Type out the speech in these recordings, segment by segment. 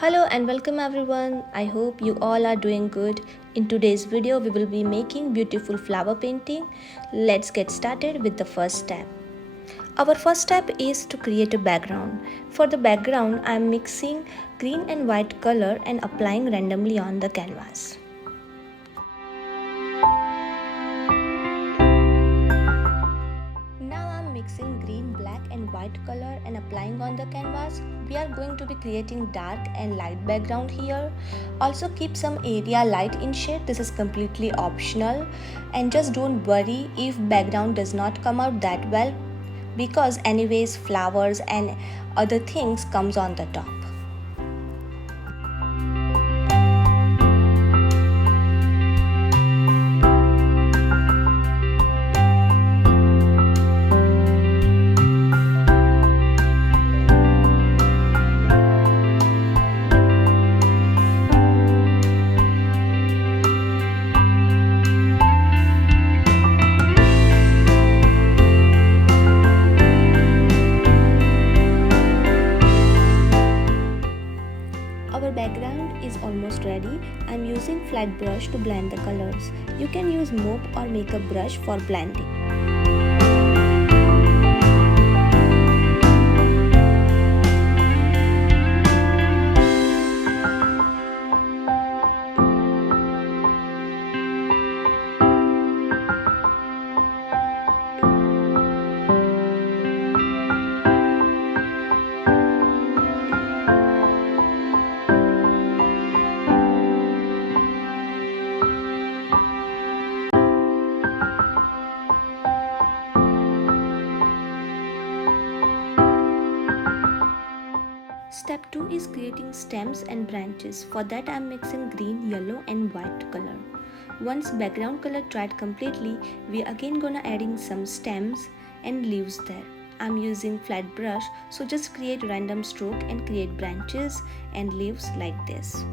Hello and welcome everyone. I hope you all are doing good. In today's video, we will be making beautiful flower painting. Let's get started with the first step. Our first step is to create a background. For the background, I am mixing green and white color and applying randomly on the canvas. Now I am mixing green, black and white color and applying on the canvas. We are going to be creating dark and light background here. Also keep some area light in shade. This is completely optional, and just don't worry if background does not come out that well, because anyways flowers and other things comes on the top. Our background is almost ready. I am using flat brush to blend the colors. You can use mop or makeup brush for blending. Step 2 is creating stems and branches. For that I am mixing green, yellow and white color. Once background color dried completely, we are again gonna adding some stems and leaves there. I am using flat brush, so just create random stroke and create branches and leaves like this.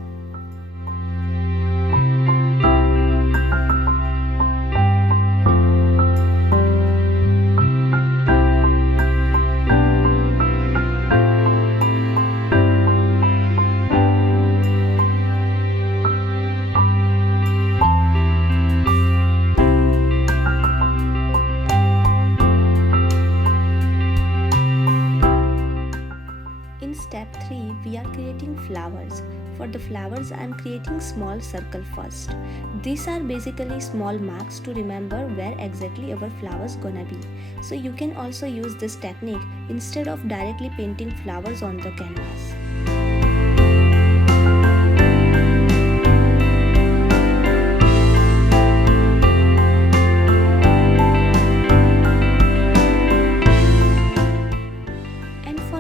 In step 3, we are creating flowers. For the flowers, I am creating small circle first. These are basically small marks to remember where exactly our flowers gonna be. So you can also use this technique instead of directly painting flowers on the canvas.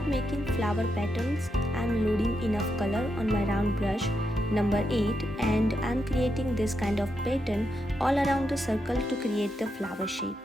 Making flower petals, I am loading enough color on my round brush number 8 and I am creating this kind of pattern all around the circle to create the flower shape.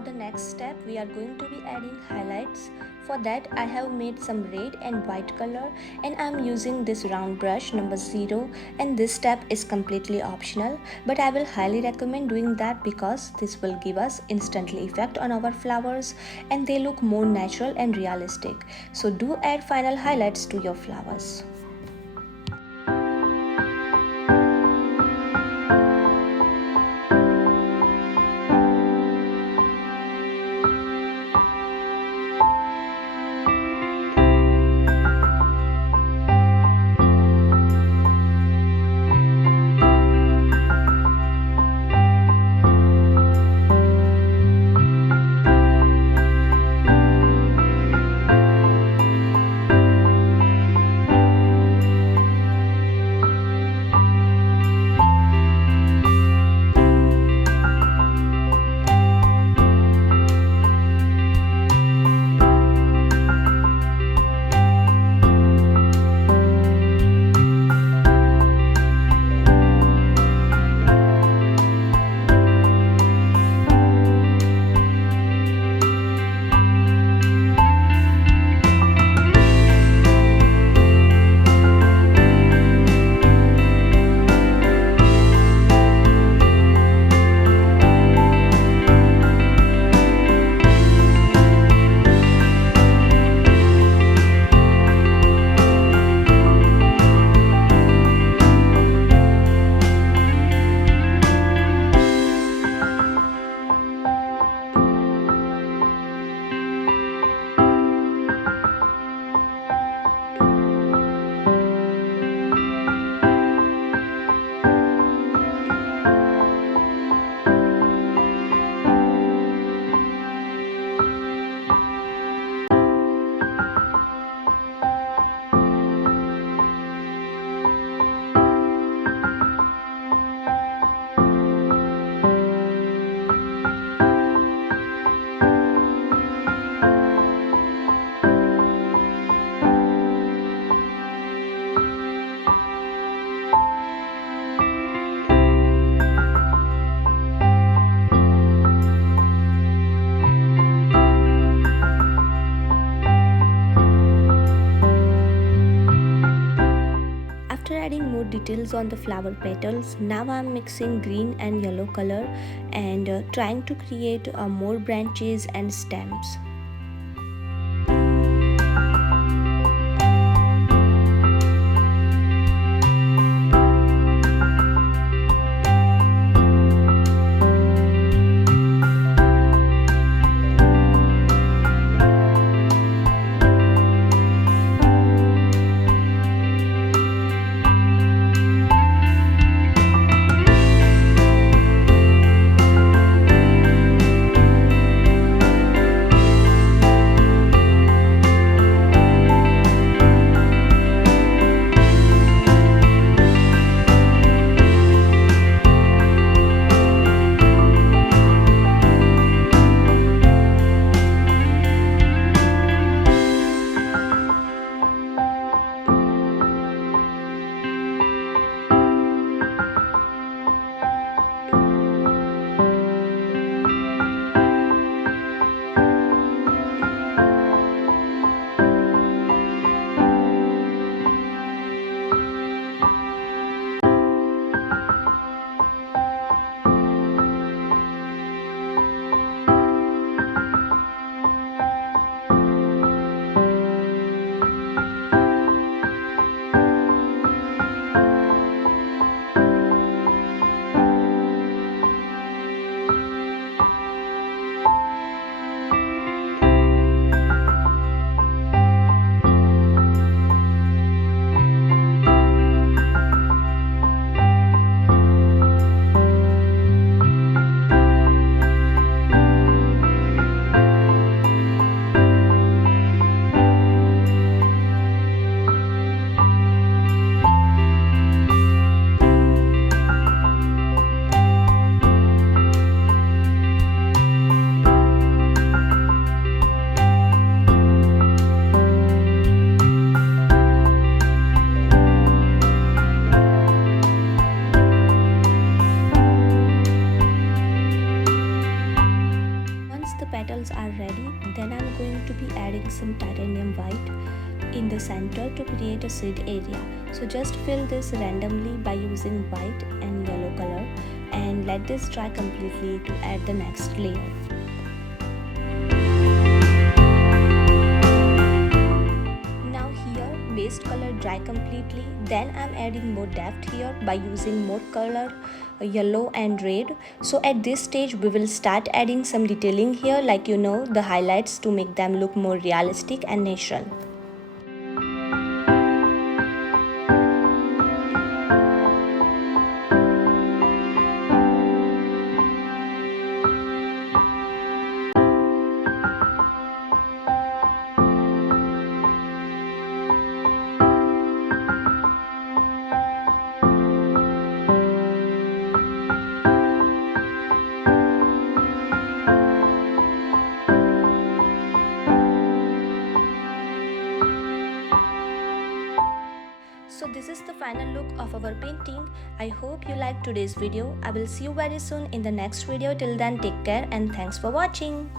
for the next step, we are going to be adding highlights. For that, I have made some red and white color and I am using this round brush number 0, and this step is completely optional, but I will highly recommend doing that because this will give us instantly effect on our flowers and they look more natural and realistic. So do add final highlights to your flowers. After adding more details on the flower petals, now I am mixing green and yellow color and trying to create more branches and stems. So just fill this randomly by using white and yellow color and let this dry completely to add the next layer. Base color dry completely, then I'm adding more depth here by using more color, yellow and red. So at this stage we will start adding some detailing here, like the highlights, to make them look more realistic and natural. So this is the final look of our painting. I hope you liked today's video. I will see you very soon in the next video. Till then, take care and thanks for watching.